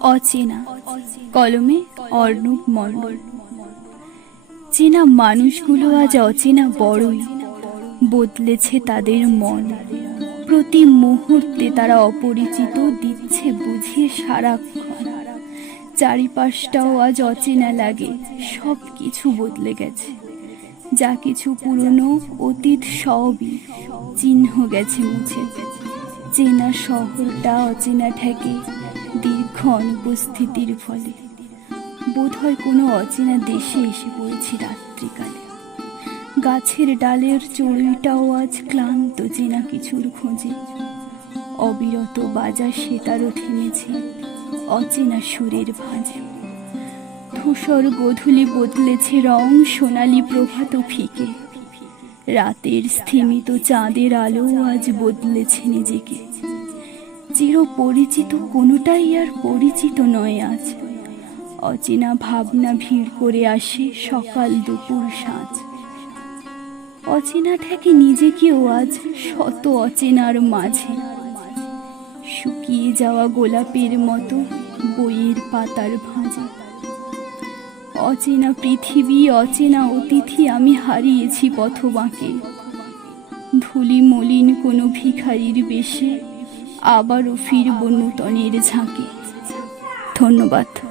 অচেনা, কলমে অর্ণব মণ্ডল চেনা মানুষগুলো আজ অচেনা বড়ই, বদলেছে তাদের মন। প্রতি মুহূর্তে তারা অপরিচিত, দিচ্ছে বুঝিয়ে সারাক্ষণ। চারিপাশটাও আজ অচেনা লাগে সব কিছু বদলে গেছে। যা কিছু পুরনো অতীত সবই চিহ্ন গেছে মুছে। চেনা শহরটা অচেনা ঠেকে দীর্ঘ অনুপস্থিতির ফলে। বোধহয় কোনো অচেনা দেশে এসে পড়েছি রাত্রিকালে। গাছের ডালের চড়ুইটাও আজ ক্লান্ত চেনা কিছুর খোঁজে। অবিরত বাজার সেতারও থেমেছে অচেনা সুরের ভাঁজে। ধূসর গধূলি বদলেছে রং, সোনালি প্রভাত ফিকে। রাতের স্থিমিত চাঁদের আলো আজ বদলেছে নিজেকে। চির পরিচিত, কোনোটাই আর পরিচিত নয় আজ। অচেনা ভাবনা ভিড় করে আসে সকাল দুপুর সাঁঝ অচেনা ঠেকে নিজেকেও আজ শত অচেনার মাঝে। শুকিয়ে যাওয়া গোলাপের মতো বইয়ের পাতার ভাঁজে। অচেনা পৃথিবী, অচেনা অতিথি, আমি হারিয়েছি পথ বাঁকে ধুলি মলিন কোনো ভিখারির বেশে আবারও ফিরব নূতনের ঝাঁকে। ধন্যবাদ।